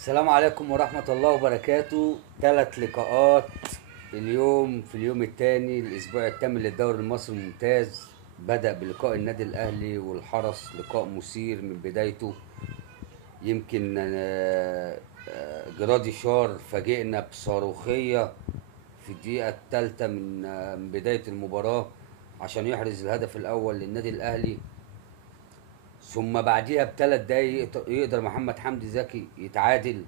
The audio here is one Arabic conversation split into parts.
السلام عليكم ورحمة الله وبركاته. 3 لقاءات اليوم في اليوم الثاني الأسبوع الثامن للدوري المصري الممتاز. بدأ بلقاء النادي الأهلي والحرس، لقاء مثير من بدايته. يمكن جرادي شار فاجئنا بصاروخية في الدقيقة الثالثة من بداية المباراة عشان يحرز الهدف الأول للنادي الأهلي. ثم بعديها ب3 دقايق يقدر محمد حمدي زكي يتعادل،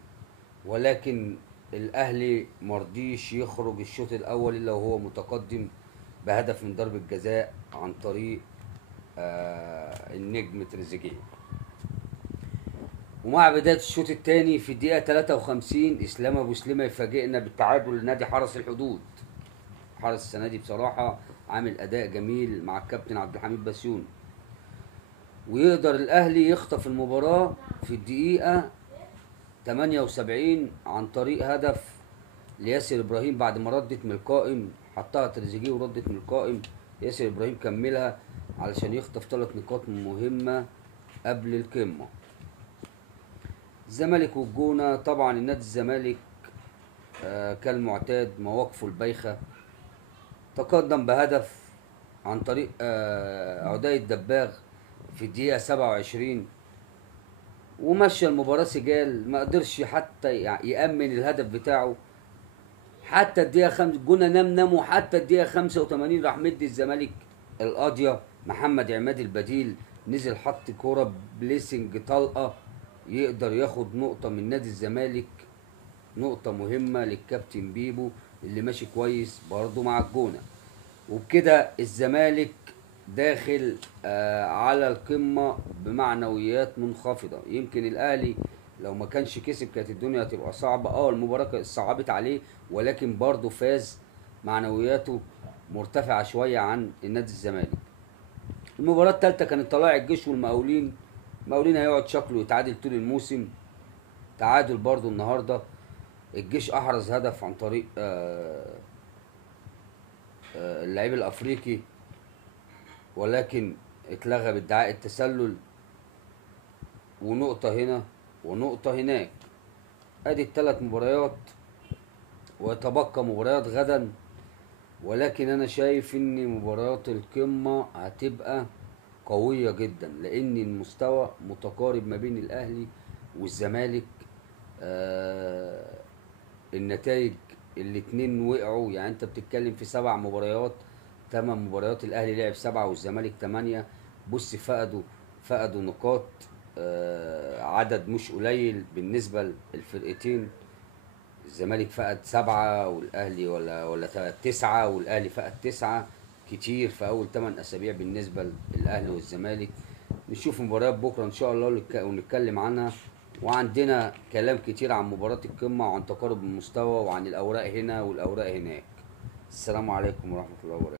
ولكن الاهلي مرضيش يخرج الشوط الاول الا وهو متقدم بهدف من ضربة جزاء عن طريق النجم تريزيجيه. ومع بداية الشوط الثاني في الدقيقة 53 اسلام ابو سليمة يفاجئنا بالتعادل لنادي حرس الحدود. حرس السنة دي بصراحة عامل اداء جميل مع الكابتن عبد الحميد بسيوني، ويقدر الاهلي يخطف المباراة في الدقيقة 78 عن طريق هدف لياسر ابراهيم بعد ما ردت من القائم، حطها تريزيجيه وردت من القائم. ياسر ابراهيم كملها علشان يخطف 3 نقاط مهمة قبل القمة. الزمالك والجونة، طبعا النادي الزمالك كالمعتاد مواقفه البايخة. تقدم بهدف عن طريق عدي الدباغ في الدقيقة 27 ومشى المباراة سجال، ما قدرش حتى يأمن الهدف بتاعه. حتى الدقيقة 5 جونا نام وحتى الدقيقة 85 راح مدي الزمالك القاضية. محمد عماد البديل نزل حط كورة بليسنج طلقة يقدر ياخد نقطة من نادي الزمالك، نقطة مهمة للكابتن بيبو اللي ماشي كويس برضه مع الجونة. وبكده الزمالك داخل على القمة بمعنويات منخفضة. يمكن الأهلي لو ما كانش كسب كانت الدنيا هتبقى صعبة. المباراة كانت صعبت عليه، ولكن برضه فاز، معنوياته مرتفعة شوية عن النادي الزمالك. المباراة الثالثة كانت طلائع الجيش والمقاولين. المقاولين هيقعد شكله يتعادل طول الموسم، تعادل برضه النهارده. الجيش احرز هدف عن طريق اللعيب الافريقي، ولكن اتلغى بادعاء التسلل، ونقطة هنا ونقطة هناك. ادي ال3 مباريات ويتبقى مباريات غدا، ولكن انا شايف ان مباريات القمة هتبقى قوية جدا لان المستوى متقارب ما بين الاهلي والزمالك. النتائج الاتنين وقعوا، يعني انت بتتكلم في 7 مباريات، 8 مباريات الاهلي لعب 7 والزمالك 8. بص فقدوا نقاط، عدد مش قليل بالنسبة للفرقتين. الزمالك فقد 7 والاهلي ولا 9، والاهلي فقد 9. كتير في اول 8 اسابيع بالنسبة للاهلي والزمالك. نشوف مباريات بكرة ان شاء الله ونتكلم عنها. وعندنا كلام كتير عن مباراة القمة وعن تقارب المستوى وعن الأوراق هنا والأوراق هناك. السلام عليكم ورحمة الله وبركاته.